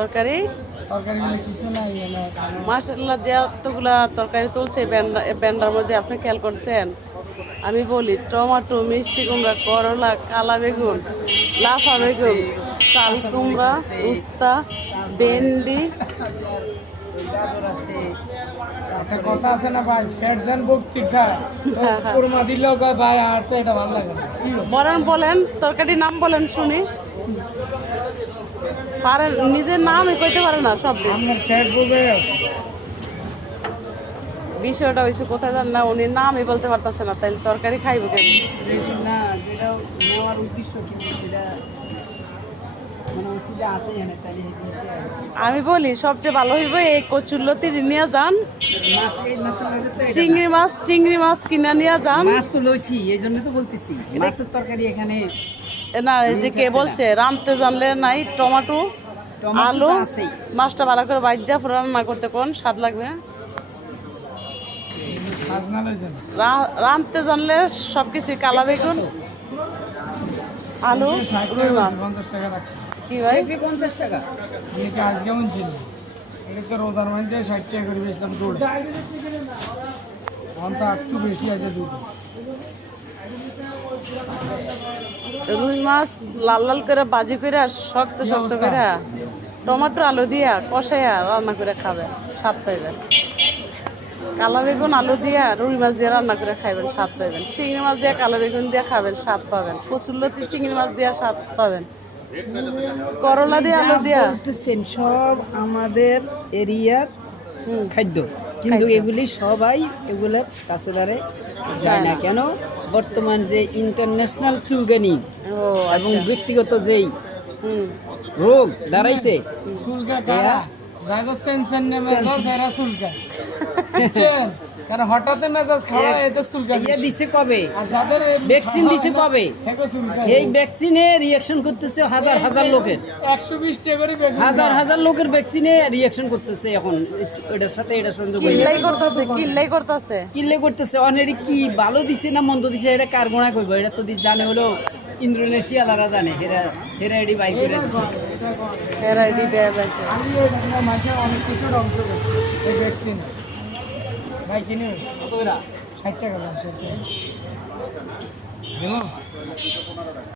তরকারি কিছু নাই মাশাআল্লাহ, যে এতগুলা তরকারি তুলছে ব্যান্ডার মধ্যে, আপনি খেয়াল করছেন? আমি বলি টমেটো, মিষ্টি কুমড়া, করলা, কালা বেগুন, লাফা বেগুন, চাল কুমড়া, উস্তা, ভেন্ডি। একটা কথা আছে না ভাই, ফ্যাট যেন ভক্তি খায় কোরমা দিলেও কয় ভাই আর তো এটা ভালো লাগে না। বলেন তরকারির নাম বলেন শুনি। পারেন? নিজের নামই কইতে পারে না সব দিন। আপনার ফ্যাট বোঝাই আছে। বিষয়টা হয়েছে কোথায় জান না, উনি নামই বলতে পারতেছে না, তাই তরকারি খাইব কেন? না, যেটা নেওয়ার উদ্দেশ্য কিন্তু সেটা মানে ওষুধে আছে জানে তাহলে আমি বলি সবচেয়ে ভালো হইব এই কচুরলতি নিয়ে যান, মাছ এই মাছের মধ্যে তো চিংড়ি মাছ কিনে নিয়ে যান। মাছ তো লইছি এই জন্য তো বলতেছি মাছের তরকারি এখানে না, এই যে কে বলছে রাঁধতে জানলে নাই, টমেটো আলু আছেই। মাছটা ভালো করে বাইজা রান্না করতে কোন স্বাদ লাগবে। রাঁধতে জানলে সবকিছুই, কালা বেগুন, আলু, রুই মাছ। কি ভাই 50 টাকা আমি কি আজ কেমন ছিল এটা তো রোজার মধ্যে 60 টাকা করে বেচলাম দৌড়ে এখন তো একটু বেশি আছে দুধ। রুই মাছ লাল লাল করে ভাজি করে শক্ত শক্ত করে টমেটো আলু দিয়া কষাইয়া রান্না করে খাবেন, স্বাদ পাইবেন। কালা বেগুন আলু দিয়া রুই মাছ দিয়ে রান্না করে খাইবেন, স্বাদ পাইবেন। চিংড়ি মাছ দিয়ে কালা বেগুন দিয়ে খাবেন, স্বাদ পাবেন। কচুরলতি চিংড়ি মাছ দিয়ে স্বাদ পাবেন। করলা দিয়ে আলু দিয়া সব আমাদের এরিয়ার খাদ্য, কিন্তু এগুলি সবাই এগুলোর কাছে দাঁড়ে যায় না কেন? বর্তমান যে ইন্টারন্যাশনাল চুলকানি এবং ব্যক্তিগত যেই রোগ দাঁড়াইছে কারণ হঠাৎ মেজাজ খাওয়া এটা চুলকানি দিছে কবে, আর যাদের ভ্যাকসিন দিছে কবে, এই ভ্যাকসিনে রিঅ্যাকশন করতেছে হাজার হাজার লোকের, 120 টাকা করে হাজার হাজার লোকের ভ্যাকসিনে রিঅ্যাকশন করতেছে। এখন এটার সাথে এটা সংযোগ কিল্লাই করতেছে অনেরই কি ভালো দিছে না মন্দ দিছে এটা কার গোনা করবো, এটা তো জানে হলো ইন্দোনেশিয়ালারা জানে, হেরা এডি বাই করে দিছে, হেরা এডি দেয় বাই অনেক কিছু অংশ এই ভ্যাকসিন ভাই কিনে 60 টাকা দাম 60 টাকা।